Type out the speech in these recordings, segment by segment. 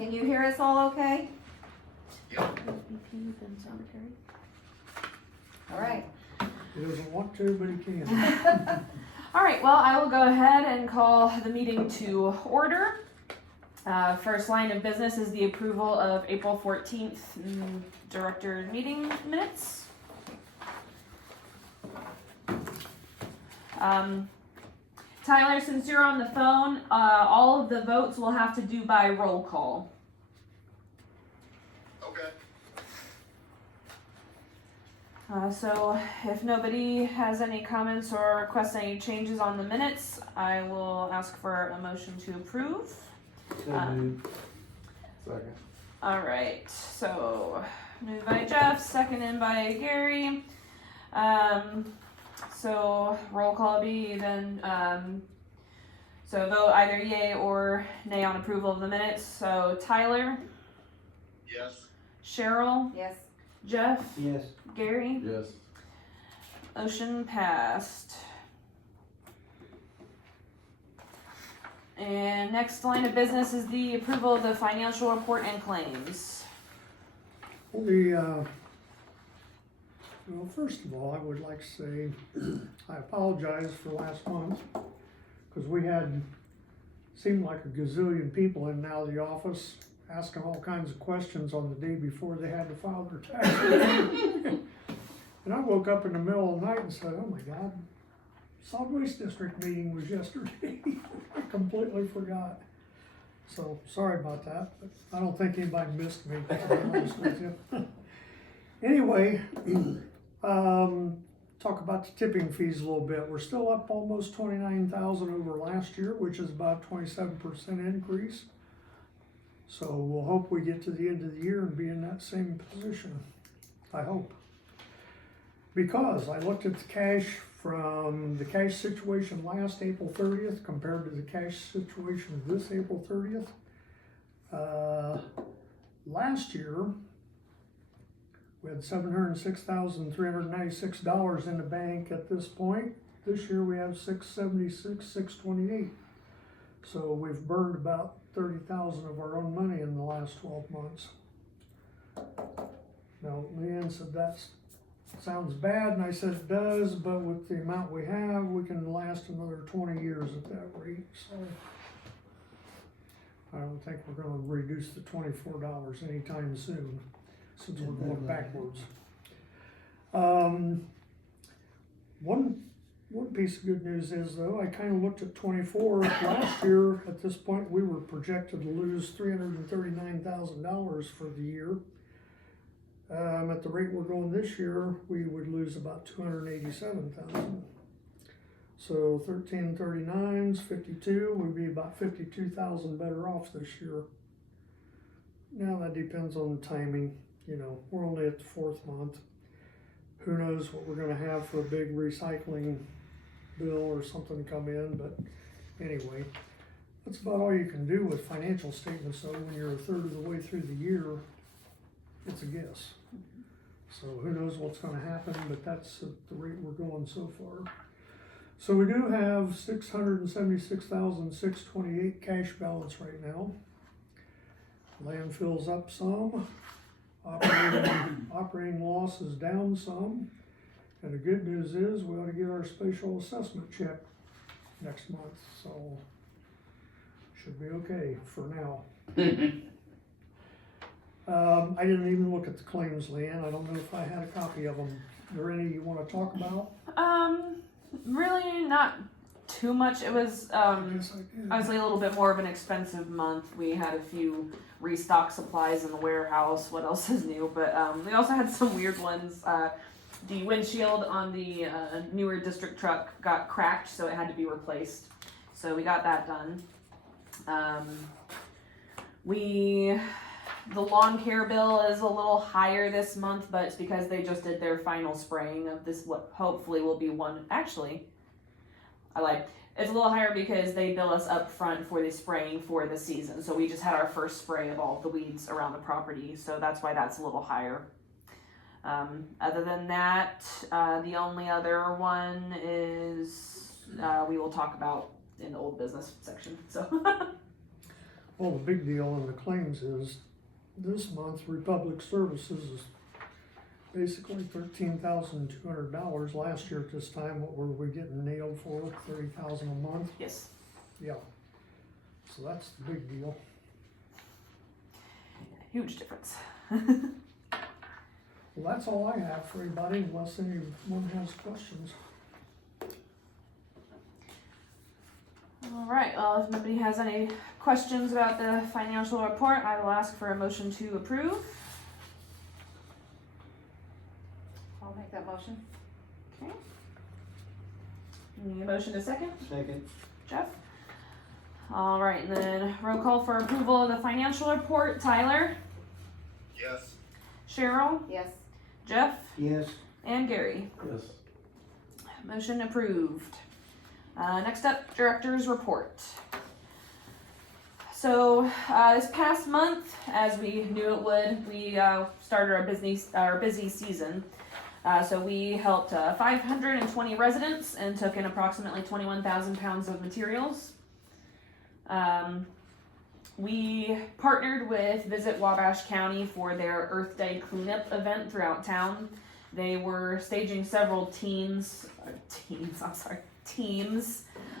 Can you hear us all okay? Yep. All right. He doesn't want to, but he can. All right, well, I will go ahead and call the meeting to order. First line of business is the approval of April 14th director meeting minutes. Tyler, since you're on the phone, all of the votes will have to do by roll call. Okay. So if nobody has any comments or requests any changes on the minutes, I will ask for a motion to approve. Second. All right, so moved by Jeff, seconded by Gary. So roll call be then, so vote either yay or nay on approval of the minutes. So Tyler, Yes. Cheryl, Yes. Jeff, Yes. Gary, Yes. motion passed. And next line of business is the approval of the financial report and claims. Well, first of all, I would like to say, I apologize for last month, because we had, seemed like a gazillion people in and out of the office, asking all kinds of questions on the day before they had to file their taxes. And I woke up in the middle of the night and said, oh my God, solid waste district meeting was yesterday. I completely forgot. So, sorry about that, but I don't think anybody missed me, to be honest with you. Anyway, talk about the tipping fees a little bit. We're still up almost 29,000 over last year, which is about 27% increase. So we'll hope we get to the end of the year and be in that same position, I hope. Because I looked at the cash from the cash situation last April 30th compared to the cash situation this April 30th. Last year, we had $706,396 in the bank at this point. This year we have $676,628. So we've burned about 30,000 of our own money in the last 12 months. Now, Leanne said that sounds bad, and I said it does, but with the amount we have, we can last another 20 years at that rate. So I don't think we're going to reduce the $24 anytime soon, since we're going backwards. One piece of good news is, though, I kind of looked at 24. Last year, at this point, we were projected to lose $339,000 for the year. At the rate we're going this year, we would lose about $287,000. So 1339 is 52. We'd be about 52,000 better off this year. Now that depends on the timing. You know, we're only at the 4th month. Who knows what we're going to have for a big recycling bill or something come in, but anyway, that's about all you can do with financial statements, though. When you're a third of the way through the year, it's a guess. So who knows what's going to happen, but that's at the rate we're going so far. So we do have $676,628 cash balance right now. Landfill's up some. Operating loss is down some. And the good news is we ought to get our spatial assessment check next month, so should be okay for now. I didn't even look at the claims, Leanne. I don't know if I had a copy of them. Are there any you want to talk about? Really not too much. It was, Yes, I did. honestly a little bit more of an expensive month. We had a few restock supplies in the warehouse. What else is new? But we also had some weird ones. The windshield on the newer district truck got cracked, so it had to be replaced. So we got that done. The lawn care bill is a little higher this month, but it's because they just did their final spraying of this, what hopefully will be one. Actually, I lied. It's a little higher because they bill us up front for the spraying for the season. So we just had our first spray of all the weeds around the property. So that's why that's a little higher. Other than that, the only other one is we will talk about in the old business section. So Well, the big deal in the claims is this month Republic Services is basically $13,200. Last year at this time, what were we getting nailed for? $30,000 a month? Yes. Yeah. So that's the big deal. Huge difference. Well, that's all I have for anybody, unless anyone has questions. All right, well, if nobody has any questions about the financial report, I will ask for a motion to approve. I'll make that motion. Okay. Need a motion to second? Second. Jeff? All right, and then roll call for approval of the financial report. Tyler? Yes. Cheryl? Yes. Jeff? Yes. And Gary? Yes. Motion approved. Next up, director's report. So this past month, as we knew it would, we started our busy season. So we helped 520 residents and took in approximately 21,000 pounds of materials. We partnered with Visit Wabash County for their Earth Day cleanup event throughout town. They were staging several teams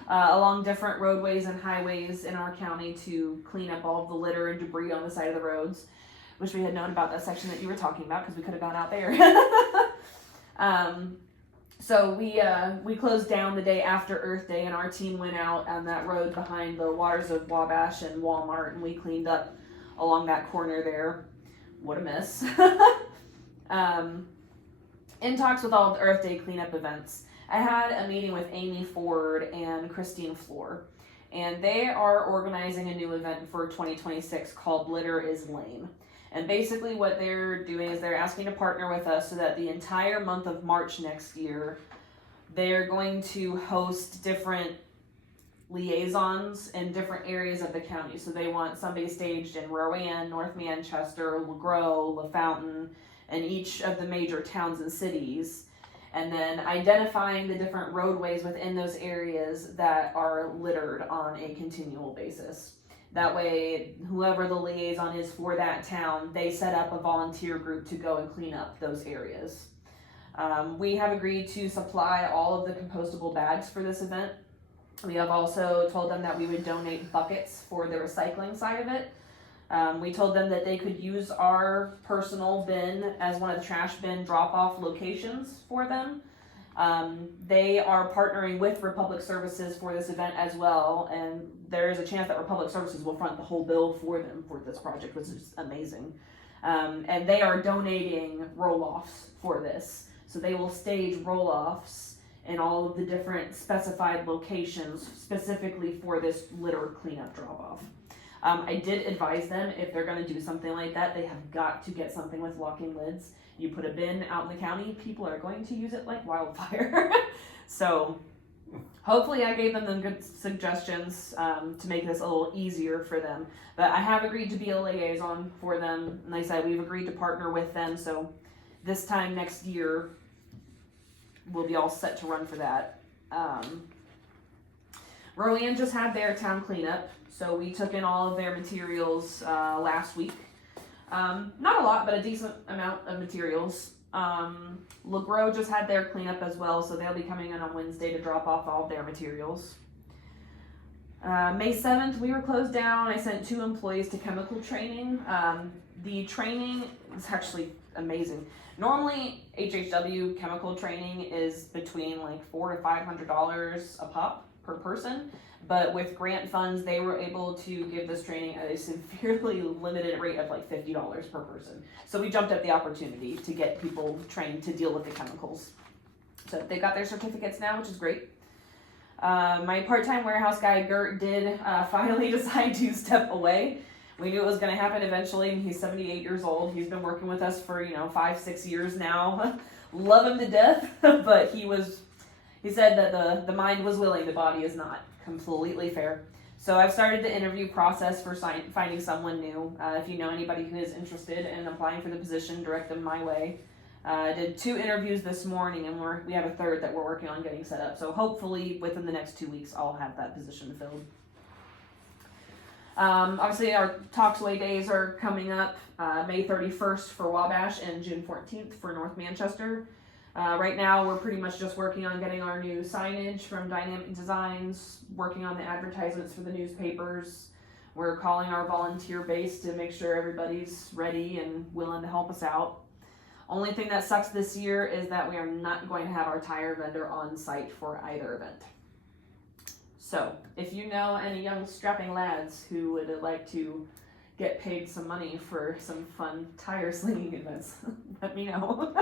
along different roadways and highways in our county to clean up all of the litter and debris on the side of the roads. Wish we had known about that section that you were talking about, because we could have gone out there. So we closed down the day after Earth Day, and our team went out on that road behind the waters of Wabash and Walmart, and we cleaned up along that corner there. What a mess. In talks with all of the Earth Day cleanup events, I had a meeting with Amy Ford and Christine Floor, and they are organizing a new event for 2026 called Litter is Lame. And basically what they're doing is they're asking to partner with us so that the entire month of March next year, they're going to host different liaisons in different areas of the county. So they want somebody staged in Rowan, North Manchester, LaGrow, LaFountain, and each of the major towns and cities. And then identifying the different roadways within those areas that are littered on a continual basis. That way, whoever the liaison is for that town, they set up a volunteer group to go and clean up those areas. We have agreed to supply all of the compostable bags for this event. We have also told them that we would donate buckets for the recycling side of it. We told them that they could use our personal bin as one of the trash bin drop-off locations for them. They are partnering with Republic Services for this event as well, and there is a chance that Republic Services will front the whole bill for them for this project, which is amazing. And they are donating roll-offs for this. So they will stage roll-offs in all of the different specified locations specifically for this litter cleanup drop-off. I did advise them, if they're going to do something like that, they have got to get something with locking lids. You put a bin out in the county, people are going to use it like wildfire. So hopefully I gave them the good suggestions to make this a little easier for them. But I have agreed to be a liaison for them. And like I said, we've agreed to partner with them. So this time next year, we'll be all set to run for that. Rowan just had their town cleanup. So we took in all of their materials last week. Not a lot, but a decent amount of materials. LaGrow just had their cleanup as well, so they'll be coming in on Wednesday to drop off all of their materials. May 7th, we were closed down. I sent 2 employees to chemical training. The training is actually amazing. Normally, HHW chemical training is between like $400 to $500 a pop per person. But with grant funds, they were able to give this training at a severely limited rate of like $50 per person. So we jumped at the opportunity to get people trained to deal with the chemicals. So they got their certificates now, which is great. My part-time warehouse guy, Gert, did finally decide to step away. We knew it was going to happen eventually. He's 78 years old. He's been working with us for, 5-6 years now. Love him to death, but he said that the mind was willing, the body is not. Completely fair. So I've started the interview process for finding someone new. If you know anybody who is interested in applying for the position, direct them my way. I did 2 interviews this morning, and we have a third that we're working on getting set up. So hopefully within the next 2 weeks, I'll have that position filled. Obviously, our Talksway days are coming up, May 31st for Wabash and June 14th for North Manchester. Right now, we're pretty much just working on getting our new signage from Dynamic Designs, working on the advertisements for the newspapers. We're calling our volunteer base to make sure everybody's ready and willing to help us out. Only thing that sucks this year is that we are not going to have our tire vendor on site for either event. So, if you know any young strapping lads who would like to get paid some money for some fun tire slinging events, let me know.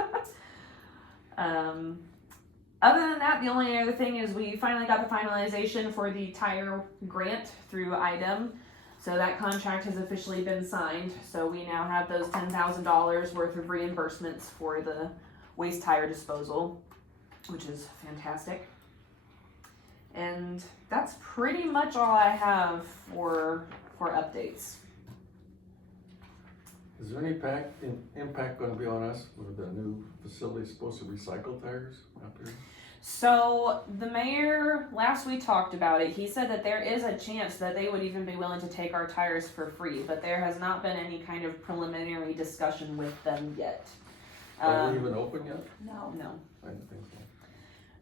Other than that, the only other thing is we finally got the finalization for the tire grant through IDEM. So that contract has officially been signed. So we now have those $10,000 worth of reimbursements for the waste tire disposal, which is fantastic. And that's pretty much all I have for updates. Is there any impact going to be on us with the new facility supposed to recycle tires out there? So the mayor, last we talked about it, he said that there is a chance that they would even be willing to take our tires for free, but there has not been any kind of preliminary discussion with them yet. Are we even open yet? No. No. I didn't think so.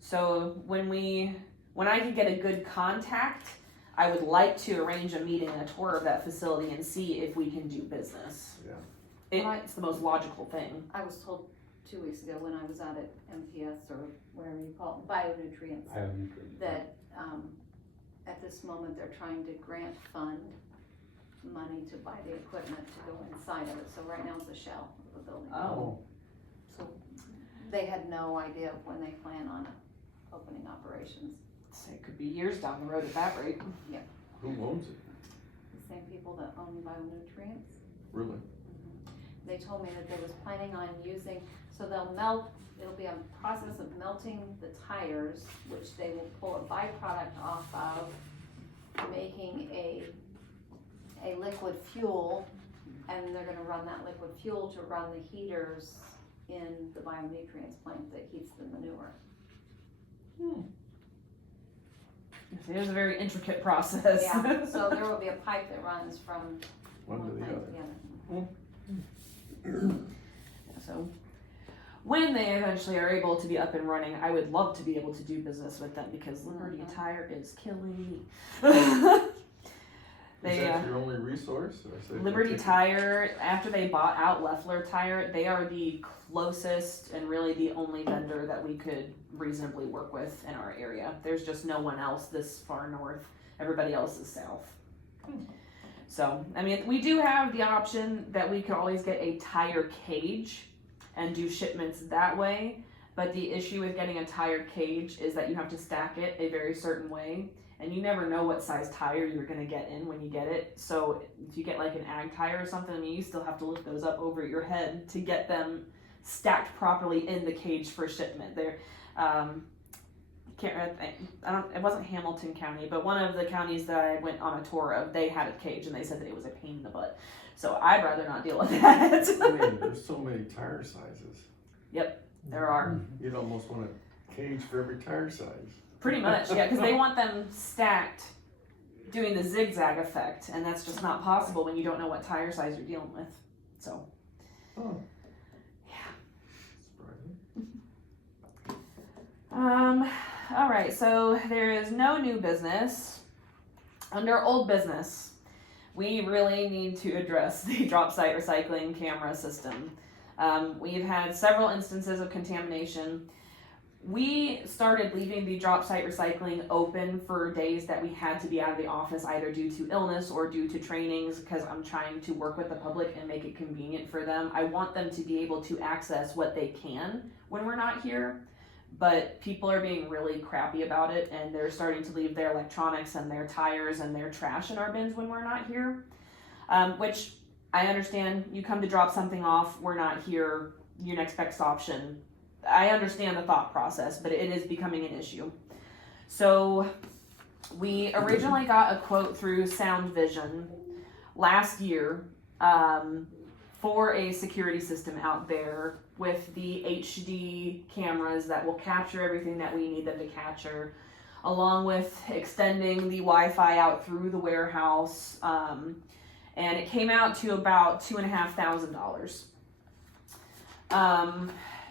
So when I can get a good contact, I would like to arrange a meeting and a tour of that facility and see if we can do business. Yeah. It's the most logical thing. I was told 2 weeks ago when I was out at MPS or whatever you call it, bionutrients, that at this moment they're trying to grant fund money to buy the equipment to go inside of it. So right now it's a shell of a building. Oh. So they had no idea of when they plan on opening operations. So it could be years down the road at that rate. Who owns it? The same people that own bionutrients. Really? They told me that they was planning on using, so they'll melt, it'll be a process of melting the tires, which they will pull a byproduct off of, making a liquid fuel, and they're gonna run that liquid fuel to run the heaters in the bionutrients plant that heats the manure. It is a very intricate process. Yeah, so there will be a pipe that runs from One to the plant other. to the other. So when they eventually are able to be up and running, I would love to be able to do business with them because Liberty Tire is killing me. Is that your only resource? Or is it Liberty Tire, after they bought out Leffler Tire, they are the closest and really the only vendor that we could reasonably work with in our area. There's just no one else this far north. Everybody else is south. So, I mean, we do have the option that we could always get a tire cage and do shipments that way. But the issue with getting a tire cage is that you have to stack it a very certain way. And you never know what size tire you're going to get in when you get it. So if you get like an ag tire or something, I mean, you still have to lift those up over your head to get them stacked properly in the cage for shipment. There, it wasn't Hamilton County, but one of the counties that I went on a tour of, they had a cage and they said that it was a pain in the butt. So I'd rather not deal with that. I mean, there's so many tire sizes. There are. You'd almost want a cage for every tire size. Pretty much, yeah, because they want them stacked doing the zigzag effect, and that's just not possible when you don't know what tire size you're dealing with. So, Oh. yeah. Surprising. All right, so there is no new business. Under old business, we really need to address the drop site recycling camera system. We've had several instances of contamination. We started leaving the drop site recycling open for days that we had to be out of the office, either due to illness or due to trainings, because I'm trying to work with the public and make it convenient for them. I want them to be able to access what they can when we're not here, but people are being really crappy about it, and they're starting to leave their electronics and their tires and their trash in our bins when we're not here, which I understand. You come to drop something off, we're not here, your next best option. I understand the thought process, but it is becoming an issue. So we originally got a quote through Sound Vision last year for a security system out there with the HD cameras that will capture everything that we need them to capture. along with extending the Wi-Fi out through the warehouse, and it came out to about $2,500.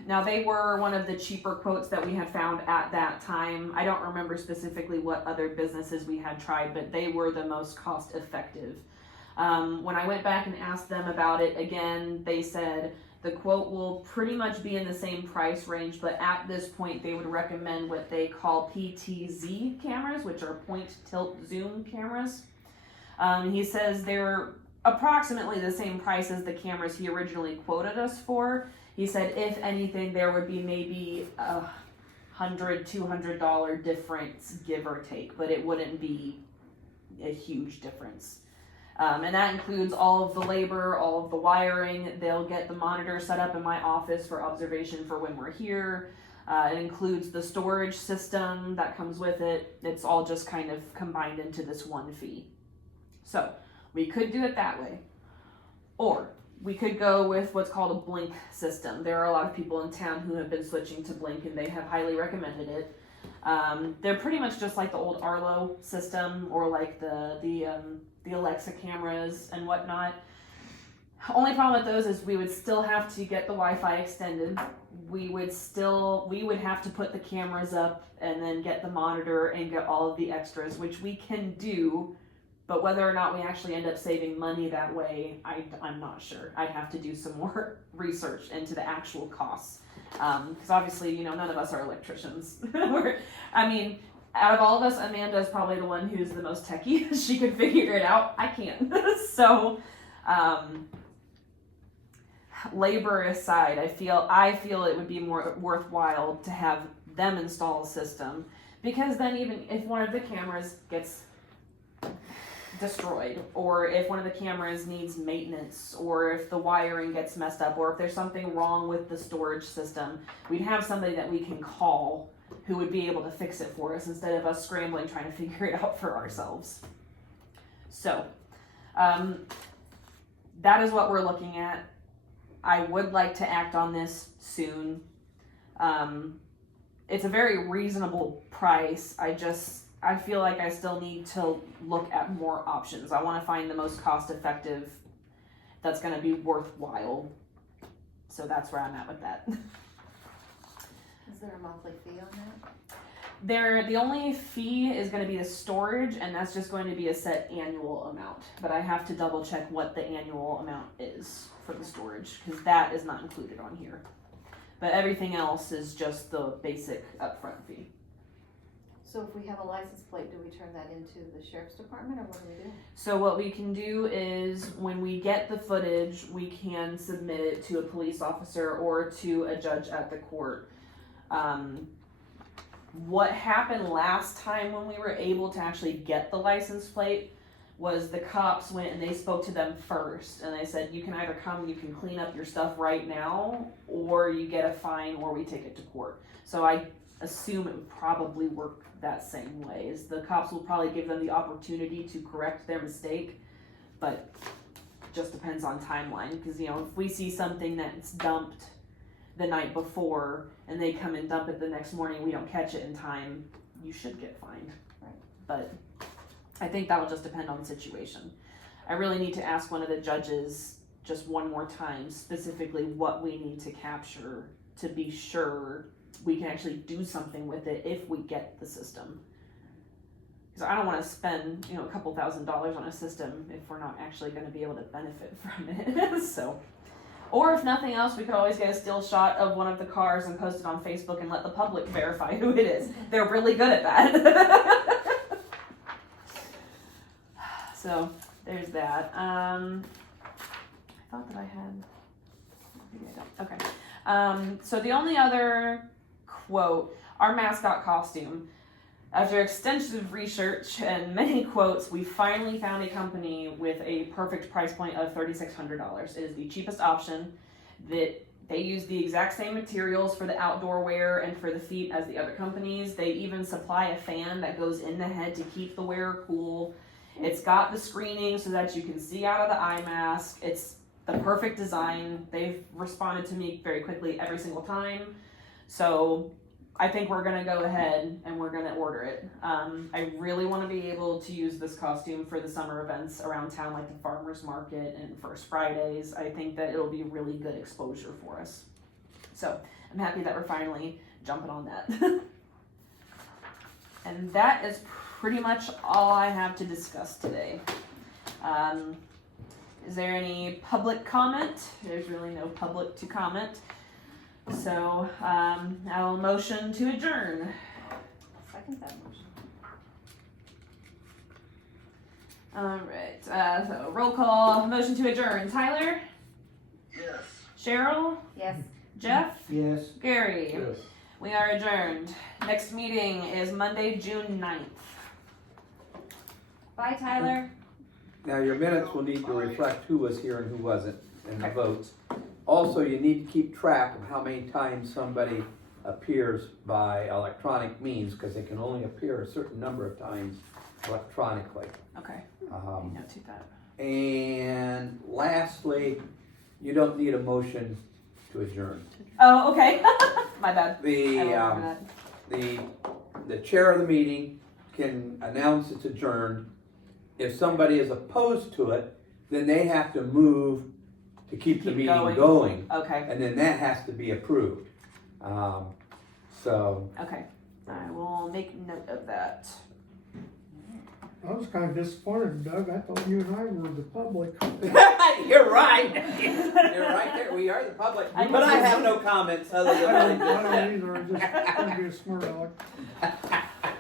Now they were one of the cheaper quotes that we had found at that time. I don't remember specifically what other businesses we had tried, but they were the most cost effective. When I went back and asked them about it again, they said the quote will pretty much be in the same price range, but at this point they would recommend what they call PTZ cameras, which are point tilt zoom cameras. He says they're approximately the same price as the cameras he originally quoted us for. He said if anything there would be maybe $100, $200 difference, give or take, but it wouldn't be a huge difference. And that includes all of the labor, all of the wiring. They'll get the monitor set up in my office for observation for when we're here. It includes the storage system that comes with it. It's all just kind of combined into this one fee. So we could do it that way. Or we could go with what's called a Blink system. There are a lot of people in town who have been switching to Blink and they have highly recommended it. They're pretty much just like the old Arlo system or like the Alexa cameras and whatnot. Only problem with those is we would still have to get the Wi-Fi extended. We would have to put the cameras up and then get the monitor and get all of the extras, which we can do, but whether or not we actually end up saving money that way, I'm not sure. I'd have to do some more research into the actual costs. Because obviously, none of us are electricians. Out of all of us, Amanda's probably the one who's the most techie. She could figure it out. I can't. So, labor aside, I feel it would be more worthwhile to have them install a system, because then even if one of the cameras gets destroyed, or if one of the cameras needs maintenance, or if the wiring gets messed up, or if there's something wrong with the storage system, we'd have somebody that we can call who would be able to fix it for us instead of us scrambling trying to figure it out for ourselves. So, that is what we're looking at. I would like to act on this soon. It's a very reasonable price. I feel like I still need to look at more options. I want to find the most cost effective that's going to be worthwhile. So that's where I'm at with that. Is there a monthly fee on that? The only fee is going to be the storage, and that's just going to be a set annual amount. But I have to double check what the annual amount is for the storage, because that is not included on here. But everything else is just the basic upfront fee. So if we have a license plate, do we turn that into the sheriff's department, or what do we do? So what we can do is when we get the footage, we can submit it to a police officer or to a judge at the court. What happened last time when we were able to actually get the license plate was the cops went and they spoke to them first, and they said, you can either come and you can clean up your stuff right now, or you get a fine, or we take it to court. So I assume it would probably work that same way, is the cops will probably give them the opportunity to correct their mistake, but just depends on timeline, because if we see something that's dumped the night before and they come and dump it the next morning, we don't catch it in time, you should get fined. Right. But I think that'll just depend on the situation. I really need to ask one of the judges just one more time specifically what we need to capture to be sure we can actually do something with it if we get the system. Because I don't want to spend a couple $1,000s on a system if we're not actually going to be able to benefit from it. So, or if nothing else, we could always get a still shot of one of the cars and post it on Facebook and let the public verify who it is. They're really good at that. So there's that. I thought that I had. Maybe I don't. Okay. So the only other quote, our mascot costume. After extensive research and many quotes, we finally found a company with a perfect price point of $3,600. It is the cheapest option. That they use the exact same materials for the outdoor wear and for the feet as the other companies. They even supply a fan that goes in the head to keep the wearer cool. It's got the screening so that you can see out of the eye mask. It's the perfect design. They've responded to me very quickly every single time. So I think we're gonna go ahead and we're gonna order it. I really want to be able to use this costume for the summer events around town, like the farmers market and First Fridays. I think that it'll be really good exposure for us. So I'm happy that we're finally jumping on that. And that is pretty much all I have to discuss today. Is there any public comment? There's really no public to comment. So I'll motion to adjourn. Second that motion. All right. So roll call. Motion to adjourn. Tyler, Yes. Cheryl, Yes. Jeff, Yes. Gary. Yes. We are adjourned. Next meeting is Monday, June 9th. Bye, Tyler. Now, your minutes will need to reflect who was here and who wasn't in the votes. Also, you need to keep track of how many times somebody appears by electronic means, because they can only appear a certain number of times electronically. Okay. Notate that. And lastly, you don't need a motion to adjourn. Oh, okay. My bad. I will remember The chair of the meeting can announce it's adjourned. If somebody is opposed to it, then they have to move to keep the Keep meeting going. going, that. Okay. and then that has to be approved. So, Okay. I will make note of that. I was kind of disappointed, Doug, I thought you and I were the public. you're right. You're right there. We are the public, but I have no comments other I than don't either, I just, trying to be a smart aleck.